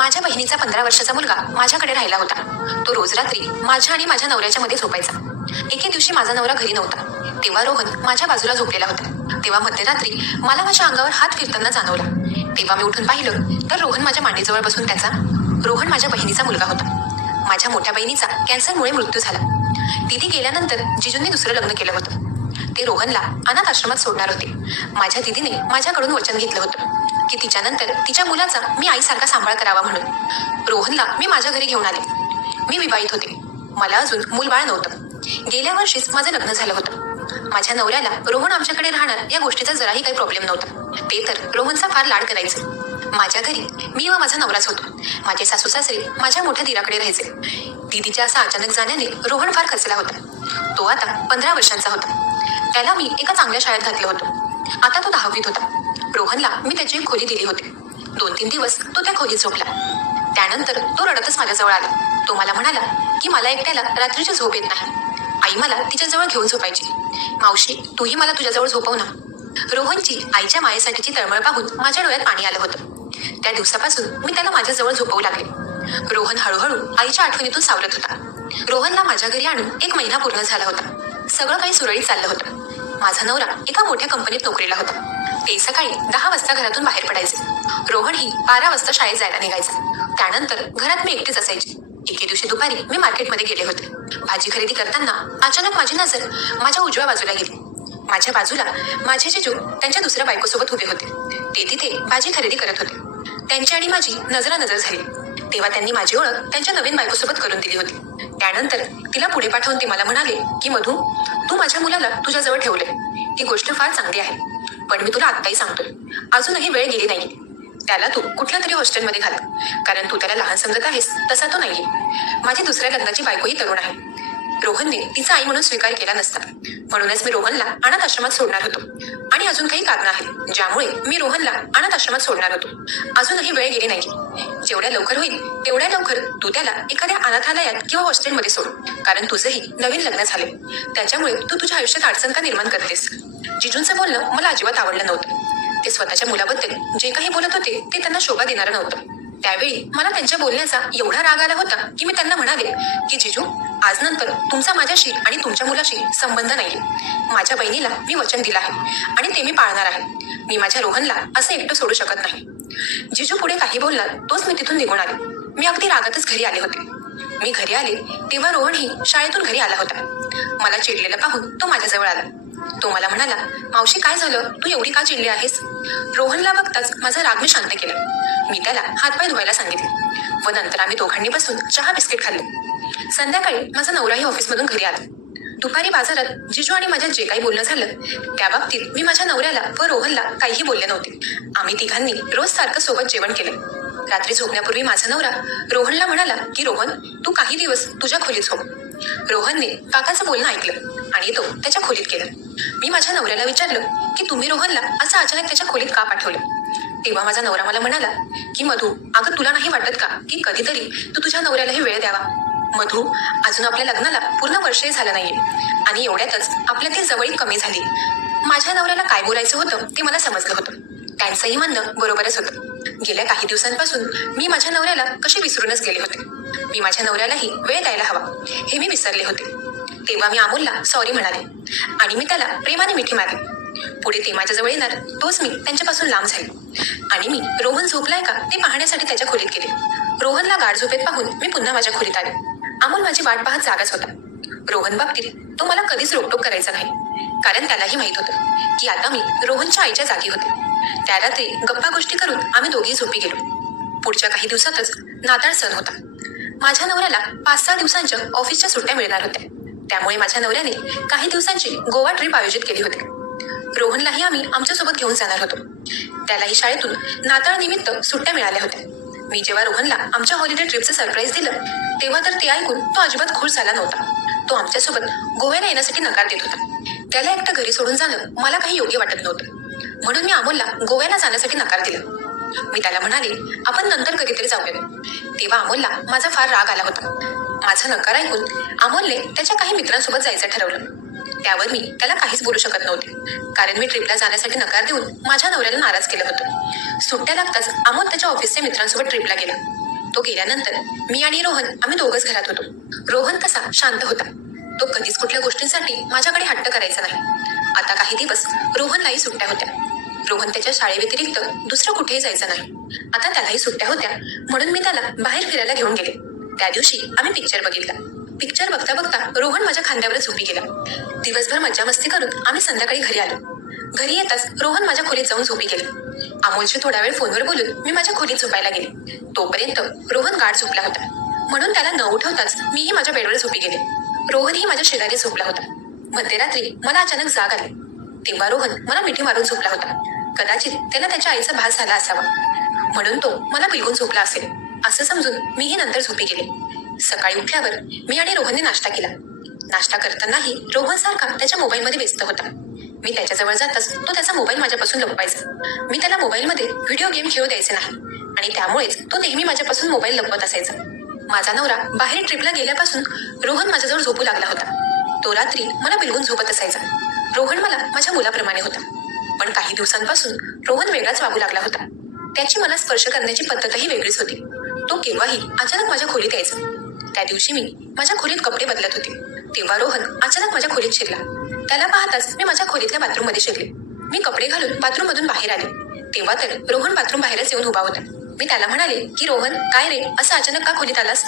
माझ्या बहिणीचा पंधरा वर्षाचा मुलगा माझ्याकडे राहिला होता. तो रोज रात्री माझ्या आणि माझ्या नवऱ्याच्या मध्ये झोपायचा. एके दिवशी माझा नवरा घरी नव्हता. तेव्हा रोहन माझ्या बाजूला झोपलेला होता. तेव्हा मध्यरात्री मला माझ्या अंगावर हात फिरताना जाणवला. तेव्हा मी उठून पाहिलं तर रोहन माझ्या मांडीजवळ बसून त्याचा रोहन माझ्या बहिणीचा मुलगा होता. माझ्या मोठ्या बहिणीचा कॅन्सरमुळे मृत्यू झाला. दिदी गेल्यानंतर जिजूंनी दुसरं लग्न केलं होतं. ते रोहनला अनाथ आश्रमात सोडणार होते. माझ्या दिदीने माझ्याकडून वचन घेतलं होतं. की तिच्यानंतर तिच्या मुलाचा मी आईसारखा सांभाळ करावा म्हणून. रोहनला मी माझ्या घरी घेऊन आले. मी विवाहित होते. मला अजून मूलबाळ नव्हतं. गेल्या वर्षीच माझं लग्न झालं होतं. माझ्या नवऱ्याला रोहन आमच्याकडे राहणार या गोष्टीचा जराही काही प्रॉब्लेम नव्हता. ते तर रोहनचा फार लाड करायचं. माझ्या घरी मी व माझा नवराच होतो. माझे सासू सासरे माझ्या मोठ्या दिराकडे राहायचे. दीदीच्या असा अचानक जाण्याने रोहन फार खचला होता. तो आता पंधरा वर्षांचा होता. त्याला मी एका चांगल्या शाळेत घातलं होतं. आता तो दहावीत होता. रोहनला मी त्याची खोली दिली होती. दोन तीन दिवस तो त्या खोलीत झोपला. त्यानंतर तो रडतच माझ्याजवळ आला. तो मला म्हणाला की मला एकट्याला रात्रीची झोप येत नाही. आई मला तिच्याजवळ घेऊन झोपायची. मावशी तूही मला तुझ्याजवळ झोपव ना. रोहनची आईच्या मायेसाठीची तळमळ पाहून माझ्या डोळ्यात पाणी आलं होतं. त्या दिवसापासून मी त्याला माझ्याजवळ झोपवू लागले. रोहन हळूहळू आईच्या आठवणीतून सावरत होता. रोहनला माझ्या घरी आणून एक महिना पूर्ण झाला होता. सगळं काही सुरळीत चाललं होतं. माझा नवरा एका मोठ्या कंपनीत नोकरीला होता. ते सकाळी दहा वाजता घरातून बाहेर पडायचे. रोहन ही बारा वाजता शाळेत जायला निघायचा. त्यानंतर घरात मी एकटीच असायची. एके दिवशी दुपारी मी मार्केटमध्ये गेले होते. भाजी खरेदी करताना अचानक माझी नजर माझ्या उजव्या बाजूला गेली. माझ्या बाजूला माझे जिजू त्यांच्या दुसऱ्या बायकोसोबत उभे होते. ते तिथे भाजी खरेदी करत होते. त्यांची आणि माझी नजरानजर झाली. तेव्हा त्यांनी माझी ओळख त्यांच्या नवीन बायकोसोबत करून दिली होती. त्यानंतर तिला पुढे पाठवून ते मला म्हणाले की मधू तू माझ्या मुलाला तुझ्याजवळ ठेवले ही गोष्ट फार चांगली आहे. पण मी तुला आत्ताही सांगतोय. अजूनही वेळ गेली नाही त्याला तू कुठल्या तरी हॉस्टेलमध्ये घाल. कारण तू त्याला लहान समजत आहेस तसा तो नाहीये. माझी दुसऱ्या लग्नाची बायकोही तरुण आहे. रोहनने तिचा आई म्हणून स्वीकार केला नसता. म्हणूनच मी रोहनला अनाथ आश्रमात सोडणार होतो. आणि अजून काही कारण आहेत ज्यामुळे मी रोहनला अनाथ आश्रमात सोडणार होतो. अजूनही वेळ गेली नाही जेवढ्या लवकर होईल तेवढ्या लवकर तू त्याला एखाद्या अनाथालयात किंवा हॉस्टेलमध्ये सोड. कारण तुझंही नवीन लग्न झाले त्याच्यामुळे तू तुझ्या आयुष्यात अडचण का निर्माण करतेस? जिजूंचं बोलणं मला अजिबात आवडलं नव्हतं. ते स्वतःच्या मुलाबद्दल जे काही बोलत होते ते त्यांना शोभा देणारं नव्हतं. त्यावेळी मला त्यांच्या बोलण्याचा एवढा राग आला होता की मी त्यांना म्हणाले की जिजू आज नंतर तुमचा माझ्याशी आणि तुमच्या मुलाशी संबंध नाही माझ्या बहिणीला मी वचन दिलं आहे आणि ते मी पाळणार आहे. मी माझ्या रोहनला असं एकटं सोडू शकत नाही. जिजू पुढे काही बोलला तोच मी तिथून निघून आले. मी अगदी रागातच घरी आले होते. मी घरी आले तेव्हा रोहनही शाळेतून घरी आला होता. मला चिडलेलं पाहून तो माझ्याजवळ आला. तो मला म्हणाला मावशी काय झालं? तू एवढी का चिडली आहेस? रोहनला बघताच माझा राग मी शांत केला. मी त्याला हातपाय धुवायला सांगितले व नंतर आम्ही दोघांनी बसून चहा बिस्किट खाल्ले. संध्याकाळी माझा नवराही ऑफिसमधून घरी आला. दुपारी बाजारात जिजू आणि माझ्या जे काही बोलणं झालं त्या बाबतीत मी माझ्या नवऱ्याला व रोहनला काहीही बोलले नव्हते. आम्ही तिघांनी रोज सारखं सोबत जेवण केलं. रात्री झोपण्यापूर्वी माझा नवरा रोहनला म्हणाला की रोहन तू काही दिवस तुझ्या खोलीत झोप रोहनने काकाचं बोलणं ऐकलं. आणि तो त्याच्या खोलीत गेला. मी माझ्या नवऱ्याला विचारलं की तुम्ही रोहनला असं अचानक त्याच्या खोलीत का पाठवलं? तेव्हा माझा नवरा मला म्हणाला की मधू अगं तुला नाही वाटत का की कधीतरी तू तुझ्या नवऱ्यालाही वेळ द्यावा? मधू अजून आपल्या लग्नाला पूर्ण वर्षही झालं नाहीये आणि एवढ्यातच आपल्यातील जवळीक कमी झाली. माझ्या नवऱ्याला काय बोलायचं होतं ते मला समजलं होतं. त्यांचंही म्हणणं बरोबरच होतं. गेल्या काही दिवसांपासून मी माझ्या नवऱ्याला कसे विसरूनच गेले होते. मी माझ्या नवऱ्यालाही वेळ द्यायला हवा हे मी विसरले होते. तेव्हा मी अमोलला सॉरी म्हणाले. आणि मी त्याला प्रेमाने मिठी मारली. पुढे ते माझ्याजवळ येणार तोच मी त्यांच्यापासून लांब झाले. आणि मी रोहन झोपलाय का ते पाहण्यासाठी त्याच्या खोलीत गेले. रोहनला गाढ झोपेत पाहून मी पुन्हा माझ्या खोलीत आले. अमोल माझी वाट पाहत जागाच होता. रोहन बाबतीत तो मला कधीच रोकटोक करायचा नाही. कारण त्यालाही माहीत होतं की आता मी रोहनच्या आईच्या जागी होते. त्या रात्री गप्पा गोष्टी करून आम्ही दोघी झोपी गेलो. पुढच्या काही दिवसातच नाताळ सण होता. माझ्या नवऱ्याला पाच सहा दिवसांच्या ऑफिसच्या सुट्ट्या मिळणार होत्या. त्यामुळे माझ्या नवऱ्याने काही दिवसांची गोवा ट्रिप आयोजित केली होती. रोहनलाही आम्ही आमच्यासोबत घेऊन जाणार होतो. त्यालाही शाळेतून नाताळनिमित्त सुट्ट्या मिळाल्या होत्या. मी जेव्हा रोहनला आमच्या हॉलिडे ट्रिपचं सरप्राईज दिलं तेव्हा तर ते ऐकून तो अजिबात खुश झाला नव्हता. तो आमच्यासोबत गोव्याला येण्यासाठी नकार देत होता. त्याला एकटं घरी सोडून जाणं मला काही योग्य वाटत नव्हतं. म्हणून मी अमोलला गोव्याला जाण्यासाठी नकार दिला. मी त्याला म्हणाले आपण नंतर कधीतरी जाऊया. तेव्हा अमोलला माझा फार राग आला होता. माझा नकार ऐकून अमोलने त्याच्या काही मित्रांसोबत जायचं ठरवलं. त्यावर मी त्याला काहीच बोलू शकत नव्हते कारण मी ट्रिपला जाण्यासाठी नकार देऊन माझ्या नवऱ्याला नाराज केलं होतं. सुट्ट्या लागताच अमोल त्याच्या ऑफिसच्या मित्रांसोबत ट्रिपला गेला. तो गेल्यानंतर मी आणि रोहन आम्ही दोघंच घरात होतो. रोहन कसा शांत होता. तो कधीच कुठल्या गोष्टींसाठी माझ्याकडे हट्ट करायचा नाही. आता काही दिवस रोहनलाही सुट्ट्या होत्या. रोहन त्याच्या शाळेव्यतिरिक्त दुसरं कुठेही जायचं नाही. आता त्यालाही सुट्ट्या होत्या. म्हणून मी त्याला बाहेर फिरायला घेऊन गेले. त्या दिवशी आम्ही पिक्चर बघितला. पिक्चर बघता बघता रोहन माझ्या खांद्यावर झोपी गेला. दिवसभर मज्जा मस्ती करून आम्ही संध्याकाळी घरी आलो. घरी येताच रोहन माझ्या खोलीत जाऊन झोपी गेले. अमोलशी थोडा वेळ फोनवर बोलून मी माझ्या खोलीत झोपायला गेले. तोपर्यंत रोहन गाढ झोपला होता. म्हणून त्याला न उठवताच मीही माझ्या बेडवर झोपी गेले. रोहनही माझ्या शेजारी झोपला होता. मध्यरात्री मला अचानक जाग आली. तेव्हा रोहन मला मिठी मारून झोपला होता. कदाचित त्याला त्याच्या आईचा भास झाला असावा. म्हणून तो मला बिलगून झोपला असेल. असं समजून मीही नंतर झोपी गेले. सकाळी उठल्यावर मी आणि रोहनने नाश्ता केला. नाश्ता करतानाही रोहन सारखा त्याच्या मोबाईलमध्ये व्यस्त होता. मी त्याच्याजवळ जाताच तो त्याचा मोबाईल माझ्यापासून लपवायचा. मी त्याला मोबाईलमध्ये व्हिडिओ गेम खेळू द्यायचे नाही. आणि त्यामुळेच तो नेहमी माझ्यापासून मोबाईल लपवत असायचा. माझा नवरा बाहेर ट्रिपला गेल्यापासून रोहन माझ्याजवळ झोपू लागला होता. तो रात्री मला बिलगून झोपत असायचा. रोहन मला माझ्या मुलाप्रमाणे होता. पण काही दिवसांपासून रोहन वेगळाच वागू लागला होता. त्याची मला स्पर्श करण्याची पद्धतही वेगळीच होती. तो केव्हाही अचानक माझ्या खोलीत यायचा. त्या दिवशी मी माझ्या खोलीत कपडे बदलत होते. तेव्हा रोहन अचानक माझ्या खोलीत शिरला. त्याला पाहताच मी माझ्या खोलीतल्या बाथरूममध्ये शिरले. मी कपडे घालून बाथरूममधून बाहेर आले. तेव्हा तर रोहन बाथरूम बाहेरच येऊन उभा होता. मी त्याला म्हणाले की रोहन काय रे? असं अचानक का खोलीत आलास?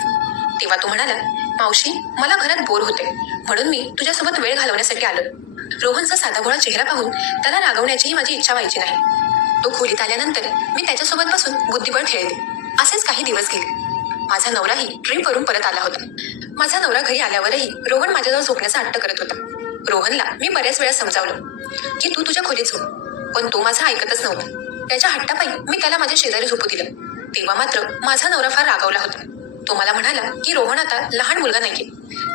तेव्हा तो म्हणाला मावशी मला घरात बोर होते म्हणून मी तुझ्यासोबत वेळ घालवण्यासाठी आलो रोहनचा साधाभोळा चेहरा पाहून त्याला रागवण्याचीही माझी इच्छा व्हायची नाही. तो खोलीत आल्यानंतर मी त्याच्यासोबत बसून बुद्धिबळ खेळले असेच काही दिवस गेले. माझा नवराही ट्रिपवरून परत आला होता. माझा नवरा घरी आल्यावरही रोहन माझ्याजवळ झोपण्याचा हट्ट करत होता. रोहनला मी बऱ्याच वेळा समजावलं की तू तुझ्या खोलीत झोप. पण तो माझा ऐकतच नव्हता. त्याच्या हट्टापायी मी त्याला माझ्या शेजारी झोपू दिलं. तेव्हा मात्र माझा नवरा फार रागावला होता. तो मला म्हणाला की रोहन आता लहान मुलगा नाहीये.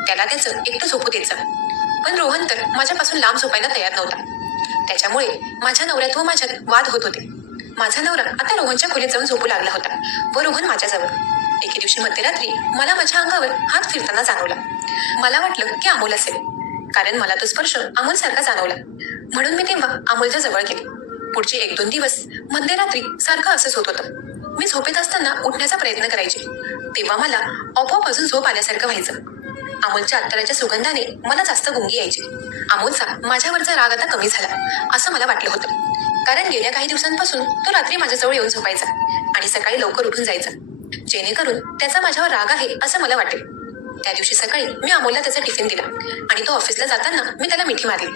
त्याला त्याचं एकटं झोपू देत जा. पण रोहन तर माझ्यापासून लांब झोपायला तयार नव्हता. त्याच्यामुळे माझ्या नवऱ्यात व माझ्यात वाद होत होते. माझा नवरा आता रोहनच्या खोलीत जाऊन झोपू लागला होता व रोहन माझ्याजवळ. एके दिवशी मध्यरात्री मला माझ्या अंगावर हात फिरताना जाणवला. मला वाटलं की अमोल असेल. कारण मला तो स्पर्श अमोल सारखा जाणवला. म्हणून मी तेव्हा अमोलच्या जवळ गेले. पुढचे एक दोन दिवस मध्यरात्री सारखं असंच होत होतं. मी झोपेत असताना उठण्याचा प्रयत्न करायचे. तेव्हा मला आपोआप अजून झोप आल्यासारखं व्हायचं. अमोलच्या अत्तराच्या सुगंधाने मला जास्त गुंगी यायची. अमोलचा माझ्यावरचा राग आता कमी झाला असं मला वाटलं होतं. कारण गेल्या काही दिवसांपासून तो रात्री माझ्याजवळ येऊन झोपायचा आणि सकाळी लवकर उठून जायचा. जेणेकरून त्याचा माझ्यावर राग आहे असं मला वाटेल. त्या दिवशी सकाळी मी अमोलला त्याचा टिफिन दिला आणि तो ऑफिसला जाताना मी त्याला मिठी मारली.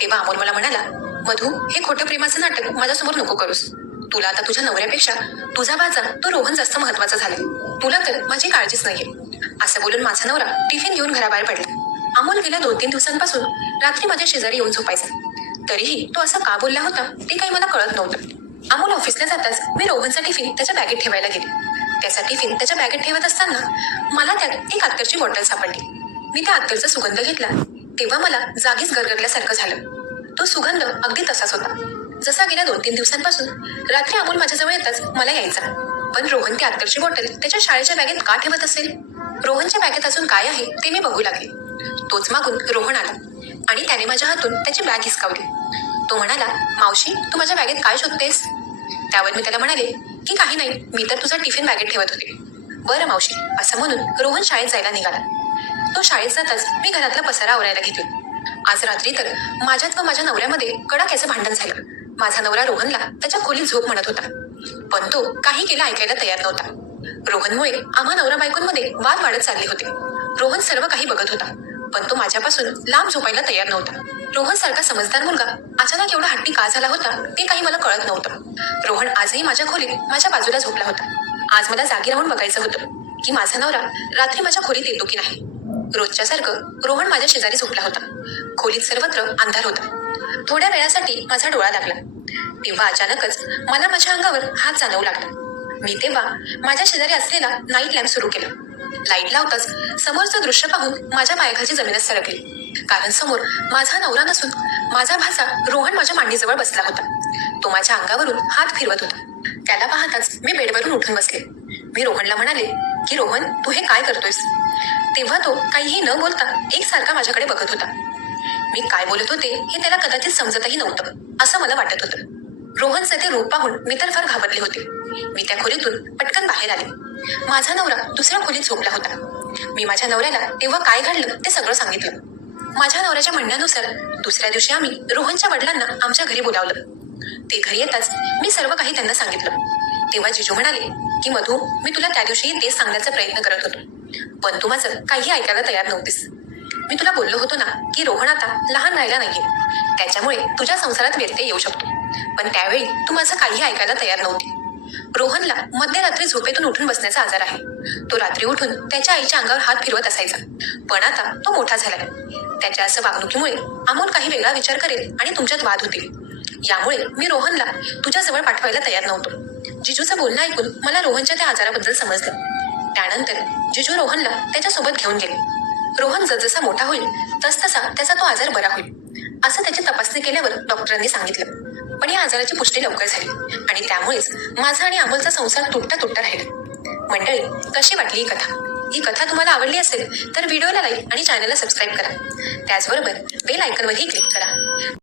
तेव्हा अमोल मला म्हणाला मधू हे खोटं प्रेमाचं नाटक माझ्यासमोर नको करूस. तुला आता तुझ्या नवऱ्यापेक्षा तुझा बाजा तो रोहन जास्त महत्त्वाचा झाला तुला तर माझी काळजीच नाहीये. असं बोलून माझा नवरा टिफिन घेऊन घराबाहेर पडला. अमोल गेल्या दोन तीन दिवसांपासून रात्री माझ्या शेजारी येऊन झोपायचा. तरीही तो असं का बोलला होता ते काही मला कळत नव्हतं. अमोल ऑफिसला जाताच मी रोहनचा टिफिन त्याच्या बॅगेत ठेवायला गेले. त्याचा टिफिन त्याच्या बॅगेत ठेवत असताना मला त्यात एक अत्तरची बॉटल सापडली. मी त्या अत्तरचा सुगंध घेतला. तेव्हा मला जागीच गरगरल्यासारखं झालं. तो सुगंध अगदी तसाच होता. जसा गेल्या दोन तीन दिवसांपासून रात्री अमोल माझ्याजवळ येताच मला यायचा. पण रोहन ती अत्तरची बॉटल त्याच्या शाळेच्या बॅगेत का ठेवत असेल? रोहनच्या बॅगेत अजून काय आहे ते मी बघू लागले. तोच मागून रोहन आला आणि त्याने माझ्या हातून त्याची बॅग हिसकावली. तो म्हणाला मावशी तू माझ्या बॅगेत काय शोधतेस? त्यावर मी त्याला म्हणाले की काही नाही मी तर तुझा टिफिन बॅगेत ठेवत होते. बरं मावशी असं म्हणून रोहन शाळेत जायला निघाला. तो शाळेत जाताच मी घरातला पसारा आवरायला घेतला. आज रात्री तर माझ्यात व माझ्या नवऱ्यामध्ये कडक याचं भांडण झालं. माझा नवरा रोहनला त्याच्या खोलीत झोप म्हणत होता. पण तो काही केला ऐकायला तयार नव्हता. रोहनमुळे आम्हा नवरा बायकोंमध्ये वाद वाढत चालले होते. रोहन सर्व काही बघत होता पण तो माझ्यापासून लांब झोपायला तयार नव्हता. रोहन सारखा समजदार मुलगा अचानक एवढा हट्टी का झाला होता ते काही मला कळत नव्हतं. रोहन आजही माझ्या खोलीत माझ्या बाजूला झोपला होता. आज मला जागी राहून बघायचं होतं की माझा नवरा रात्री माझ्या खोलीत येतो की नाही. रोजच्या सारखं रोहन माझ्या शेजारी झोपला होता. खोलीत सर्वत्र अंधार होता. थोड्या वेळासाठी माझा डोळा लागला तेव्हा अचानकच मला माझ्या अंगावर हात जाणवू लागला. मी तेव्हा माझ्या शेजारी असलेला नाईट लॅम्प सुरू केला. लाइट लावताच समोरचं दृश्य पाहून माझ्या पायाखालची जमीनच सरकली. कारण समोर माझा नवरा नसून माझा भाचा रोहन माझ्या मांडीजवळ बसला होता. तो माझ्या अंगावरून हात फिरवत होता. त्याला पाहताच मी बेडवरून उठून बसले. मी रोहनला म्हणाले की रोहन तू हे काय करतोयस? तेव्हा तो काहीही न बोलता एकसारखा माझ्याकडे बघत होता. मी काय बोलत होते हे त्याला कदाचित समजतही नव्हतं असं मला वाटत होतं. रोहनचे ते रूप पाहून मी तर फार घाबरले होते. मी त्या खोलीतून पटकन बाहेर आले. माझा नवरा दुसऱ्या खोलीत झोपला होता. मी माझ्या नवऱ्याला तेव्हा काय घडलं ते सगळं सांगितलं. माझ्या नवऱ्याच्या म्हणण्यानुसार दुसऱ्या दिवशी आम्ही रोहनच्या वडिलांना आमच्या घरी बोलावलं. ते घरी येताच मी सर्व काही त्यांना सांगितलं. तेव्हा जिजू म्हणाले की मधू मी तुला त्या दिवशी तेच सांगण्याचा प्रयत्न करत होतो. पण तू माझं काही ऐकायला तयार नव्हतीस. मी तुला बोललो होतो ना की रोहन आता लहान राहिला नाहीये. त्याच्यामुळे तुझ्या संसारात व्यत्यय येऊ शकतो. पण त्यावेळी तू माझं काही ऐकायला तयार नव्हती. रोहनला मध्यरात्री झोपेतून उठून बसण्याचा आजार आहे. तो रात्री उठून त्याच्या आईच्या अंगावर हात फिरवत असायचा. पण आता तो मोठा झालाय. त्याच्या असं वागणुकीमुळे अमोल काही वेगळा विचार करेल आणि तुमच्यात वाद होतील. यामुळे मी रोहनला तुझ्याजवळ पाठवायला तयार नव्हतो. जिजूचं बोलणं ऐकून मला रोहनच्या त्या आजाराबद्दल समजलं. त्यानंतर जिजू रोहनला त्याच्यासोबत घेऊन गेले. रोहन जसजसा मोठा होईल तसतसा त्याचा तो आजार बरा होईल असं त्याची तपासणी केल्यावर डॉक्टरांनी सांगितलं. पण या आजाराची पुष्टी लवकर झाली आणि त्यामुळेच माझा आणि अमोलचा संसार तुटता तुटता राहिला. मंडळी कशी वाटली ही कथा? ही कथा तुम्हाला आवडली असेल तर व्हिडिओला लाईक आणि चॅनलला सबस्क्राईब करा. त्याचबरोबर बेल आयकनवरही क्लिक करा.